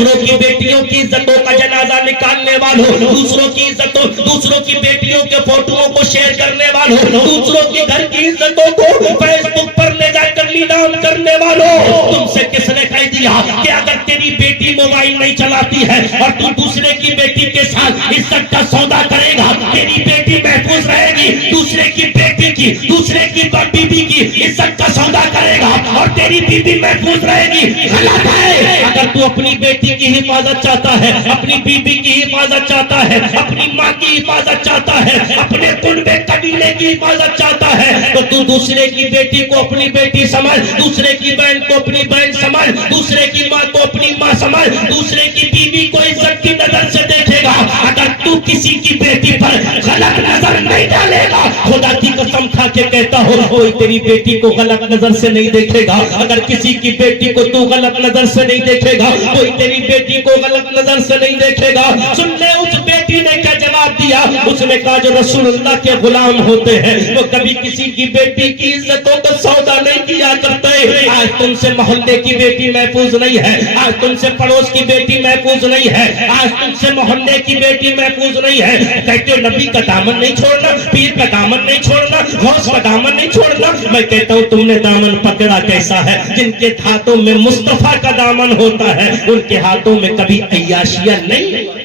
دوسروں کی بیٹیوں کی عزتوں کا جنازہ نکالنے والوں، دوسروں کی عزتوں، دوسروں کی بیٹیوں کے فوٹوؤں کو شیئر کرنے والوں، دوسروں کے گھر کی عزتوں کو فیس بک پر لے جا کر لیڈاؤن کرنے والوں، تم سے کس نے کہہ دیا کہ اگر تیری بیٹی موبائل نہیں چلاتی ہے اور تو دوسرے کی بیٹی کے ساتھ عزت کا سودا کرے گا تیری بیٹی محفوظ رہے گی؟ دوسرے کی بیٹی کی، دوسرے کی بیوی کی عزت کا سودا کرے گا اور تیری بیوی محفوظ رہے گی؟ غلط ہے۔ اگر تو اپنی بیٹی کی حفاظت چاہتا ہے، اپنی بیوی کی حفاظت چاہتا ہے، اپنی ماں کی حفاظت چاہتا ہے، اپنے کنبے قبیلے کی حفاظت چاہتا ہے، تو تو دوسرے کی بیٹی کو اپنی بیٹی سمجھ، دوسرے کی بہن کو اپنی بہن سمجھ، دوسرے کی ماں کو اپنی ماں سمجھ، دوسرے کی بیوی کو عزت کی نظر سے دیکھے گا۔ اگر تو کسی کی بیٹی پر غلط نظر نہیں ڈالے گا، خدا کی قسم کھا کے کہتا ہوں کوئی تیری بیٹی کو غلط نظر سے نہیں دیکھے گا۔ اگر کسی کی بیٹی کو تو غلط نظر سے نہیں دیکھے گا، کوئی تیری بیٹی کو غلط نظر سے نہیں دیکھے گا۔ سن لے اس بیٹی نے کیا جواب دیا، اس نے کہا جو رسول اللہ کے غلام ہوتے ہیں وہ کبھی کسی کی بیٹی کی عزتوں کا سودا نہیں کیا کرتے۔ آج تم سے محلے کی بیٹی محفوظ نہیں ہے، آج تم سے پڑوس کی بیٹی محفوظ نہیں ہے، آج تم سے محلے کی بیٹی محفوظ نہیں ہے۔ کہتے ہو نبی کا دامن نہیں چھوڑنا، پیر کا دامن نہیں چھوڑنا، غوث کا دامن نہیں چھوڑنا۔ میں کہتا ہوں تم نے دامن پکڑا کیسا ہے؟ جن کے ہاتھوں میں مصطفیٰ کا دامن ہوتا ہے ان کے ہاتھوں میں کبھی عیاشیاں نہیں